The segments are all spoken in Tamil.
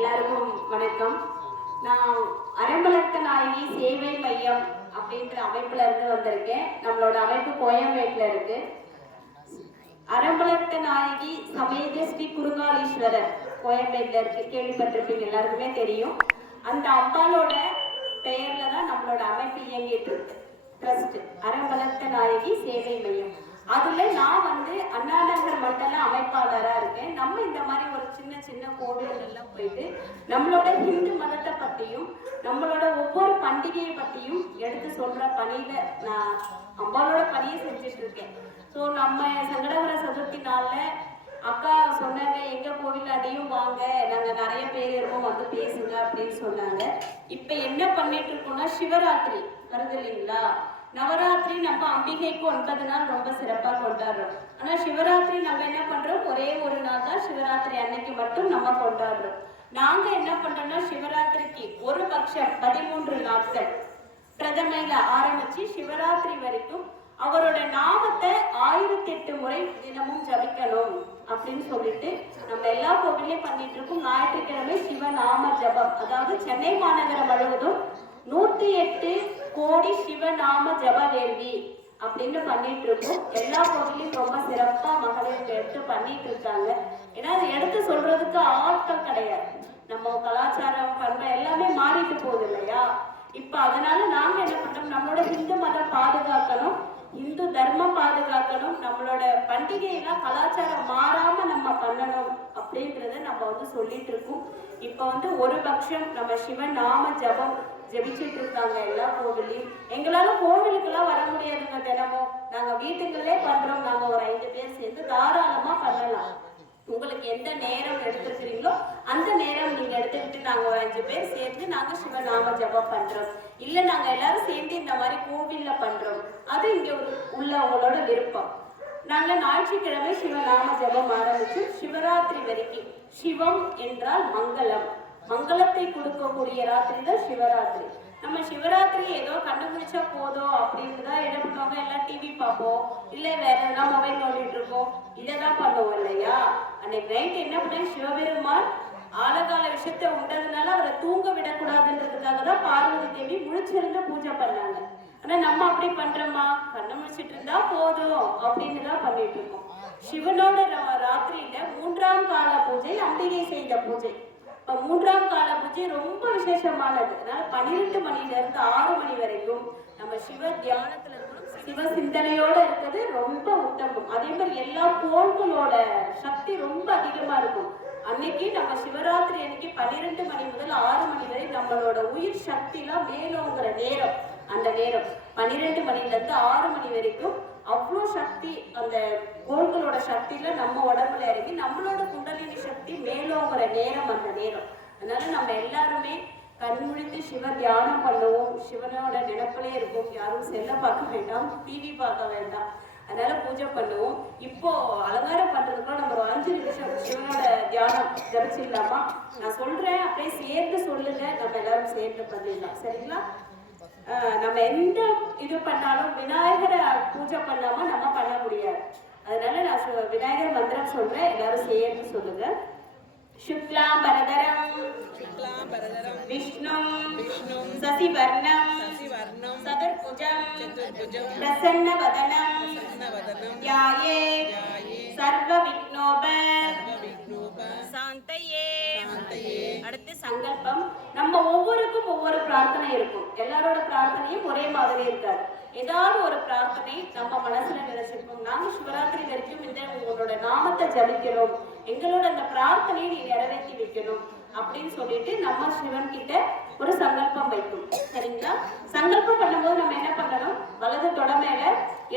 எல்லாருக்கும் வணக்கம். நான் அரம்பலத்த நாயகி சேவை மையம் அப்படின்ற அமைப்புல இருந்து வந்திருக்கேன். நம்மளோட அமைப்பு கோயம்பேட்டில் இருக்கு. அரம்பலத்த நாயகி சமேத ஸ்ரீ குருங்காலீஸ்வரர் கோயம்பேட்டில் இருக்கு. கேள்விப்பட்டிருப்பீங்க எல்லாருக்குமே தெரியும். அந்த அம்பாலோட பெயர்ல தான் நம்மளோட அமைப்பு இயங்கிட்டு இருக்கு. ட்ரஸ்ட் அரம்பலத்த நாயகி சேவை மையம். அதுல நான் வந்து அண்ணாநகர் மண்டல அமைப்பாளரா இருக்கேன். நம்ம இந்த மாதிரி சின்ன சின்ன கோவில்கள் எல்லாம் போயிட்டு நம்மளோட ஹிந்து மதத்தை பற்றியும் நம்மளோட ஒவ்வொரு பண்டிகையை பற்றியும் எடுத்து சொல்ற பணியில நான் அம்பாலோட பணியை செஞ்சுட்டு இருக்கேன். ஸோ நம்ம சங்கடகர சதுர்த்தி நாள்ல அக்கா சொன்னாங்க எங்க கோவிலாண்டையும் வாங்க நாங்க நிறைய பேர் இருக்கோம் வந்து பேசுங்க அப்படின்னு சொன்னாங்க. இப்ப என்ன பண்ணிட்டு இருக்கோம்னா சிவராத்திரி வருது இல்லைங்களா? நவராத்திரி நம்ம அம்பிகைக்கு ஒன்பது நாள் ரொம்ப சிறப்பாக கொண்டாடுறோம். ஆனால் சிவராத்திரி நம்ம என்ன பண்ணுறோம் ஒரே ஒரு நாள் தான் சிவராத்திரி அன்னைக்கு மட்டும் நம்ம கொண்டாடுறோம். நாங்கள் என்ன பண்ணுறோம்னா சிவராத்திரிக்கு ஒரு பட்சம் பதிமூன்று நாட்கள் பிரதமையில் ஆரம்பித்து சிவராத்திரி வரைக்கும் அவரோட நாமத்தை ஆயிரத்தி எட்டு முறை தினமும் ஜபிக்கணும் அப்படின்னு சொல்லிட்டு நம்ம எல்லா கோவிலையும் பண்ணிட்டு இருக்கோம். ஞாயிற்றுக்கிழமை சிவநாம ஜபம். அதாவது சென்னை மாநகரம் முழுவதும் நூத்தி எட்டு கோடி சிவநாம ஜப வேள்வி அப்படின்னு பண்ணிட்டு இருக்கோம். எல்லா கோவிலையும் ரொம்ப சிறப்பா மகளிர் எடுத்து பண்ணிட்டு இருக்காங்க. ஏன்னா அதை எடுத்து சொல்றதுக்கு ஆட்கள் கிடையாது. நம்ம கலாச்சாரம் பண்பு எல்லாமே மாறிட்டு போகுது இல்லையா? இப்ப அதனால நாங்க என்ன பண்றோம்? நம்மளோட இந்து மதம் பாதுகாக்கணும். இந்து தர்மம் பாதுகாக்கணும். நம்மளோட பண்டிகையெல்லாம் கலாச்சாரம் மாறாம நம்ம பண்ணணும் அப்படின்றத நம்ம வந்து சொல்லிட்டு இருக்கோம். இப்ப வந்து ஒரு பட்சம் நம்ம சிவன் நாம ஜபம் ஜெபிச்சுட்டு இருக்காங்க எல்லா கோவிலையும் எங்களால கோவிலுக்கெல்லாம் வர முடியாதுங்க தினமும். நாங்க வீட்டுங்களே பண்றோம். நாங்க ஒரு ஐந்து பேர் சேர்ந்து தாராளமா பண்ணலாம். உங்களுக்கு எந்த நேரம் எடுத்துக்கிறீங்களோ அந்த நேரம் நீங்க எடுத்துக்கிட்டு நாங்க ஒரு அஞ்சு பேர் சேர்ந்து நாங்க சிவநாம ஜபம் பண்றோம். இல்ல நாங்க எல்லாரும் சேர்ந்து இந்த மாதிரி கோவில்ல பண்றோம். அது இங்க உள்ளவங்களோட உள்ள விருப்பம். நாங்க ஞாயிற்றுக்கிழமை சிவநாம ஜபம் ஆரம்பிச்சு சிவராத்திரி வரைக்கும். சிவம் என்றால் மங்களம். மங்களத்தை கொடுக்கக்கூடிய ராத்திரி தான் சிவராத்திரி. நம்ம சிவராத்திரி ஏதோ கண்டுபிடிச்சா போதும் அப்படின்னு தான் என்ன பண்ணுவாங்க எல்லாம் டிவி பார்ப்போம். இல்லை வேற எதனா மொபைல் நோண்டிட்டு இருக்கோம் இதெல்லாம் பண்ணுவோம் இல்லையா? அன்னைக்கு நைட் என்ன பண்ண சிவபெருமான் ஆழகால விஷயத்தை உண்டதுனால அவரை தூங்க விடக்கூடாதுன்றதுக்காக தான் பார்வதி தேவி முழிச்சிருந்து பூஜை பண்ணாங்க. ஆனா நம்ம அப்படி பண்றோமா? கண்ணு முடிச்சிட்டு இருந்தா போதும் அப்படின்னு தான் பண்ணிட்டு இருக்கோம். சிவனோட நம்ம ராத்திரியில மூன்றாம் கால பூஜை அம்பிகை செய்த பூஜை. இப்ப மூன்றாம் கால பூஜை ரொம்ப விசேஷமானது. அதனால பன்னிரெண்டு மணில இருந்து ஆறு மணி வரைக்கும் நம்ம சிவ தியானத்துல இருக்கணும். சிவ சிந்தனையோட இருக்கிறது ரொம்ப உத்தமம். அதே மாதிரி எல்லா கோள்களோட சக்தி ரொம்ப அதிகமா இருக்கும். அன்னைக்கு நம்ம சிவராத்திரி அன்னைக்கு பன்னிரெண்டு மணி முதல் ஆறு மணி வரை நம்மளோட உயிர் சக்திலாம் மேலோங்கிற நேரம். அந்த நேரம். பன்னிரெண்டு மணில இருந்து ஆறு மணி வரைக்கும் அவ்வளோ சக்தி அந்த கோள்களோட சக்தியில நம்ம உடம்புல இறங்கி நம்மளோட குண்டலினி சக்தி மேலோங்கிற நேரம் அந்த நேரம். அதனால நம்ம எல்லாருமே கண்முழித்து சிவ தியானம் பண்ணுவோம். சிவனோட நினப்பிலே இருக்கும் யாரும் செல்ல பார்க்க வேண்டாம் டிவி பார்க்க வேண்டாம். அதனால பூஜை பண்ணுவோம். இப்போ அலங்காரம் பண்றதுக்குள்ள நம்ம ஒரு அஞ்சு நிமிஷம் சிவனோட தியானம் ஜபிச்சிடலாமா? நான் சொல்றேன் அப்படியே சேர்ந்து சொல்லுங்க. நம்ம எல்லாரும் சேர்ந்து பண்ணிடலாம். சரிங்களா? ஆஹ் நம்ம எந்த இது பண்ணாலும் விநாயகரை பூஜை பண்ணாம நம்ம பண்ண முடியாது. அதனால நான் சொ- விநாயகர் மந்திரம் சொல்றேன் எல்லாரும் சேர்ந்து சொல்லுங்க சுக்லாம் பரதரம் शुक्लाम्बरधरं விஷ்ணும் विष्णुं சசிவர்ணம் शशिवर्णं சதுர்புஜம் चतुर्भुजं பிரசன்னவதனம் प्रसन्नवदनं ध्याये ध्याये சர்வ விக்னோப सर्वविघ्नोप சங்கல்பம் நம்ம ஒவ்வொருக்கும் ஒவ்வொரு பிரார்த்தனை இருக்கும். எல்லாரோட பிரார்த்தனையும் ஒரே மாதிரி இருக்காது. ஏதாவது ஒரு பிரார்த்தனை நம்ம மனசுல நினைச்சிருப்போம் நாங்க சிவராத்திரி வரைக்கும் இந்த உங்களோட நாமத்தை ஜபிக்கிறோம். எங்களோட அந்த பிரார்த்தனையை நீ நிறைவேற்றி வைக்கணும் அப்படின்னு சொல்லிட்டு நம்ம சிவன் கிட்ட ஒரு சங்கல்பம் வைக்கும் சரிங்களா? சங்கல்பம் பண்ணும்போது நம்ம என்ன பண்ணணும்? வலது தொட மேல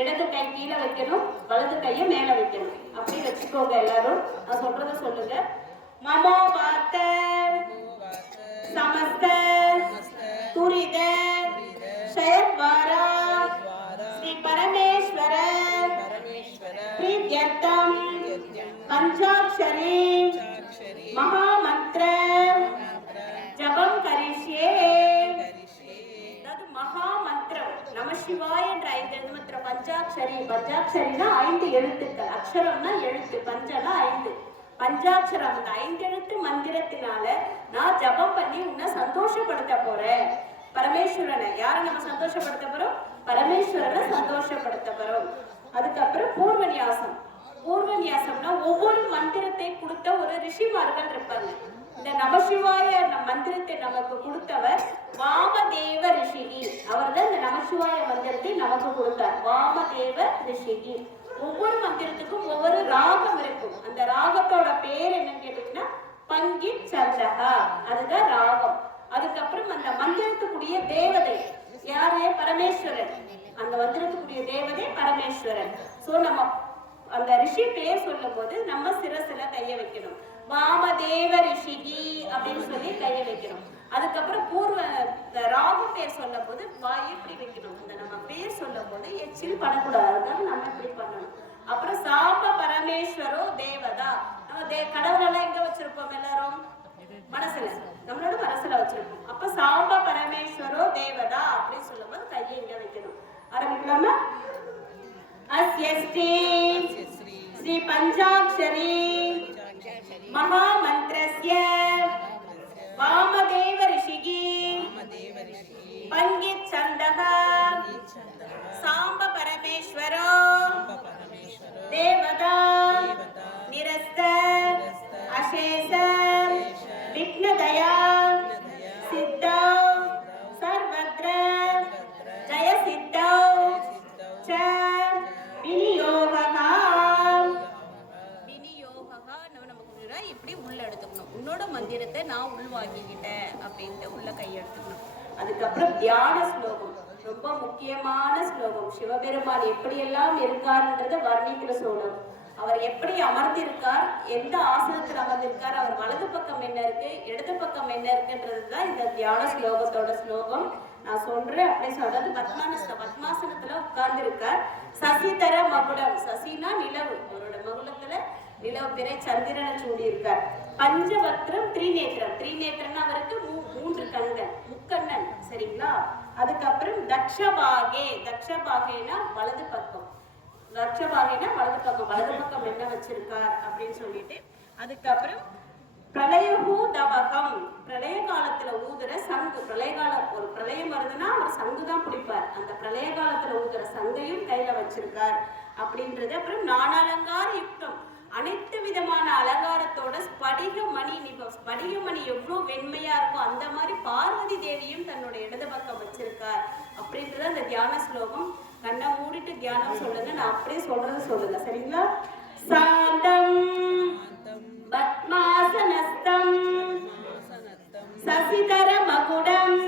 இடது கை கீழே வைக்கணும். வலது கையை மேல வைக்கணும். அப்படி வச்சுக்கோங்க எல்லாரும். நான் சொல்றத சொல்லுங்க. மமோ வாத்த समस्त तुरिद शयद्वारा श्री परमेश्वर परमेश्वर प्रीत्यर्थम पंचाक्षरी चाक्षरी महामंत्र जपम करिष्ये करिष्ये அதாவது மகா மந்திரம் நம சிவாய என்ற ஐந்து எழுத்து பஞ்சாட்சரி பஞ்சாட்சரினா ஐந்து எழுத்துக்கள் அக்ஷரம்னா எழுத்து பஞ்சனா ஐந்து பஞ்சாட்சரம் அந்த ஐந்தெழுத்து மந்திரத்தினால நான் ஜபம் பண்ணி உன்னை சந்தோஷப்படுத்த போறேன். பரமேஸ்வரனை யாரை நம்ம சந்தோஷப்படுத்த போறோம்? பரமேஸ்வரனை சந்தோஷப்படுத்த போறோம். அதுக்கப்புறம் பூர்வநியாசம் பூர்வநியாசம்னா ஒவ்வொரு மந்திரத்தை கொடுத்த ஒரு ரிஷிமார்கள் இருப்பாங்க. இந்த நமசிவாய மந்திரத்தை நமக்கு கொடுத்தவர் வாமதேவ ரிஷிகி. அவர் தான் இந்த நமசிவாய மந்திரத்தை நமக்கு கொடுத்தார். வாமதேவ ரிஷிகி. ஒவ்வொரு மந்திரத்துக்கும் ஒவ்வொரு ராகம் இருக்கும். அந்த ராகத்தோட பேர் என்னன்னு கேட்டீங்கன்னா பங்கிட் சந்தகா அதுதான் ராகம். அதுக்கப்புறம் அந்த மந்திரத்துக்குரிய தேவதை. யாரு? பரமேஸ்வரன். அந்த மந்திரத்துக்குரிய தேவதை பரமேஸ்வரன். சோ நம்ம அந்த ரிஷி பேர் சொல்லும் போது நம்ம சிரசுல கைய வைக்கணும். வாமதேவ ரிஷிகி அப்படின்னு சொல்லி கைய வைக்கணும். அதுக்கப்புறம் பூர்வ இந்த ராகு பேர் சொல்லும் போது வாய் இப்படி வைக்கணும். இந்த நம்ம பேர் சொல்லும் போது எச்சில் படக்கூடாது நம்ம இப்படி பண்ணணும். அப்புறம் சாப பரமேஸ்வரோ தேவதா. நம்ம தே கடவுளெல்லாம் எங்க வச்சிருப்போம் எல்லாரும்? மனசுல. நம்மளோட மனசுல வச்சிருப்போம். அப்ப சாம்ப பரமேஸ்வரோ தேவதா அப்படின்னு சொல்லும்போது கையை இங்க வைக்கணும். ஆரம்பிக்கலாமா அஸ்யஸ்தி ஸ்ரீ ஸ்ரீ பஞ்சாட்சரி மகாமந்திரஸ்ய மந்திரத்தை நான் உள்வாங்கிக்கிட்டேன் அப்படின்ட்டு உள்ள கையெடுத்துக்கணும் அதுக்கப்புறம் தியான ஸ்லோகம். ரொம்ப முக்கியமான ஸ்லோகம். சிவபெருமான் எப்படியெல்லாம் இருக்காருன்றதை வர்ணிக்கிற சோழம் அவர் எப்படி அமர்ந்திருக்கார்? எந்த ஆசனத்தில் அமர்ந்திருக்கார்? அவர் வலது பக்கம் என்ன இருக்கு? இடது பக்கம் என்ன இருக்குன்றது தான் இந்த தியான ஸ்லோகத்தோட ஸ்லோகம். நான் சொல்றேன் அப்படின்னு சொல்றது பத்மானஸ்த பத்மாசனத்துல உட்கார்ந்து இருக்கார் சசிதர மகுடம். சசினா நிலவு. அவரோட மகுடத்துல நிலவு பிறை சந்திரனை சூடி இருக்கார் பஞ்சவக்ரம் திரிநேத்திரம். திரிநேத்திரம்னா அவருக்கு மூ- மூன்று கண்கள் முக்கண்ணன் சரிங்களா? அதுக்கப்புறம் தக்ஷபாகே தக்ஷபாகேனா வலது பக்கம். தக்ஷபாகேனா வலது பக்கம். வலது பக்கம் என்ன வச்சிருக்கார் அப்படின்னு சொல்லிட்டு அதுக்கப்புறம் பிரளயஹூ தவகம். பிரளய காலத்துல ஊதுற சங்கு. பிரளய காலம் ஒரு பிரளயம் வருதுன்னா அவர் சங்கு தான் பிடிப்பார் அந்த பிரளய காலத்துல ஊதுற சங்கையும் கையில வச்சிருக்கார். அப்படின்றது அப்புறம் நானாலங்கார யுக்தம் அனைத்து விதமான அலங்காரத்தோட ஸ்படிக மணி ஸ்படிகமணி ஸ்படிக மணி எவ்வளோ வெண்மையா இருக்கும் அந்த மாதிரி பார்வதி தேவியும் தன்னோட இடது பக்கம் வச்சிருக்கார். அப்படின்றது அந்த தியான ஸ்லோகம் கண்ணை மூடிட்டு தியானம் சொல்லுங்க. நான் அப்படியே சொல்றது சொல்லுங்க. சரிங்களா? சாந்தம் பத்மாசனஸ்தம் சசிதர மகுடம்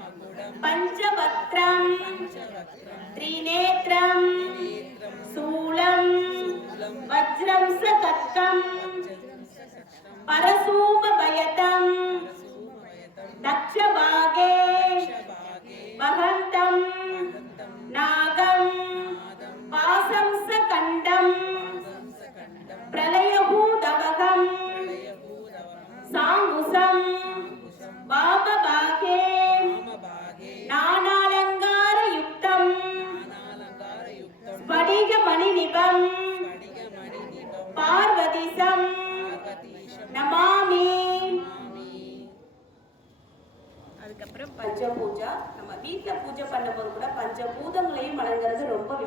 மகுடம் பஞ்சவக்ரம் திரிநேத்திரம் பர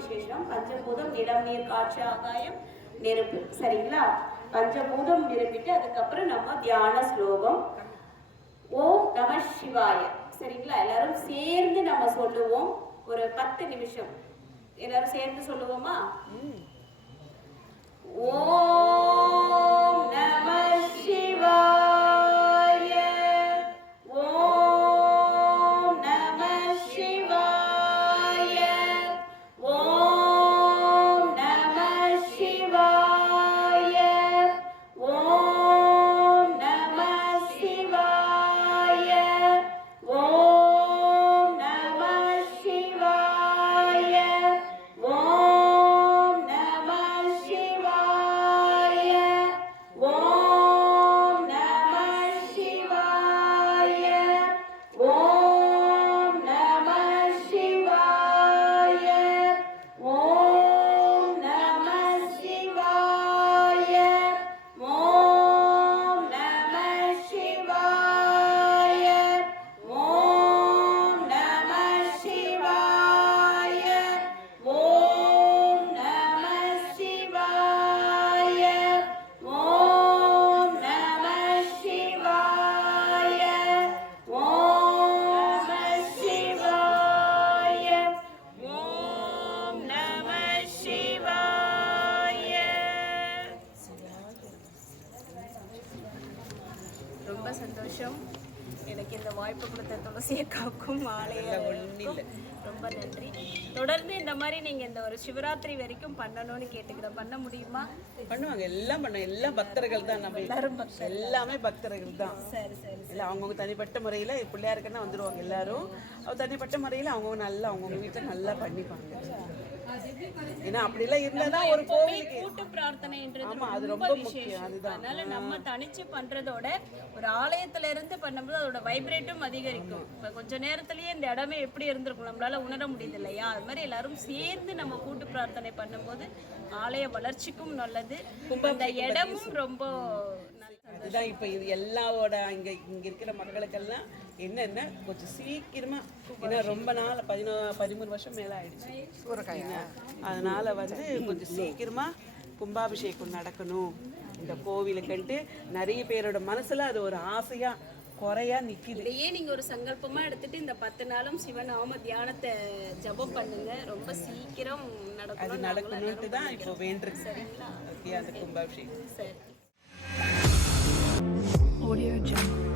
விசேஷம் பஞ்சபூதம் நிலம் நீர் காற்று ஆகாயம் நெருப்பு. சரிங்களா? பஞ்சபூதம் நிரப்பிட்டு அதுக்கப்புறம் நம்ம தியான ஸ்லோகம். ஓம் நம சிவாய. சரிங்களா? எல்லாரும் சேர்ந்து நம்ம சொல்லுவோம். ஒரு பத்து நிமிஷம். எல்லாரும் சேர்ந்து சொல்லுவோமா? ஓம் சந்தோஷம். எனக்கு இந்த வாய்ப்பு கொடுத்த துளசி அக்காவுக்கும் ஆலயம் ரொம்ப நன்றி. தொடர்ந்து இந்த மாதிரி நீங்கள் இந்த ஒரு சிவராத்திரி வரைக்கும் பண்ணணும்னு கேட்டுக்கிறேன் பண்ண முடியுமா? பண்ணுவாங்க. எல்லாம் பண்ண எல்லாம் பக்தர்கள் தான் நம்ம எல்லாரும் எல்லாமே பக்தர்கள் தான். சரி சரி இல்லை அவங்கவுங்க தனிப்பட்ட முறையில் பிள்ளையாருக்குன்னா வந்துடுவாங்க எல்லாரும். தனிப்பட்ட முறையில் அவங்கவுங்க நல்லா அவங்கவுங்க வீட்டில் நல்லா பண்ணிப்பாங்க. ஏன்னா அப்படிலாம் இருந்தால் தான் ஒரு கோவிலுக்கு. கூட்டு பிரார்த்தனைன்றது ஆமா, அது ரொம்ப முக்கியம், அதுதான். அதனால நம்ம தனிச்சு பண்றதோட ஒரு ஆலயத்துல இருந்து பண்ணும்போது அதோட வைப்ரேட்டும் அதிகரிக்கும். இப்ப கொஞ்ச நேரத்திலேயே இந்த இடமே எப்படி இருந்திருக்கும்? நம்மளால உணர முடியுது இல்லையா அது மாதிரி எல்லாரும் சேர்ந்து நம்ம கூட்டு பிரார்த்தனை பண்ணும்போது ஆலய வளர்ச்சிக்கும் நல்லது. அந்த இடமும் ரொம்ப. அதுதான் இப்போ இது எல்லாவோட இங்கே இங்கே இருக்கிற மக்களுக்கெல்லாம் என்னென்ன கொஞ்சம் சீக்கிரமா ஏன்னா ரொம்ப நாள் பதினோ பதிமூணு வருஷம் மேலே ஆயிடுச்சு. அதனால வந்து கொஞ்சம் சீக்கிரமா கும்பாபிஷேகம் நடக்கணும். இந்த கோவிலுக்குன்ட்டு நிறைய பேரோட மனசுல அது ஒரு ஆசையா குறையா நிக்குது. இதையே நீங்க ஒரு சங்கல்பமா எடுத்துட்டு இந்த பத்து நாளும் சிவநாம தியானத்தை ஜெபம் பண்ணுங்க. ரொம்ப சீக்கிரம் அது நடக்கணும் நடக்கணும்ட்டு தான் இப்போ வேண்டிருக்கு ஓகே அந்த கும்பாபிஷேகம். சரி. Audio Jungle.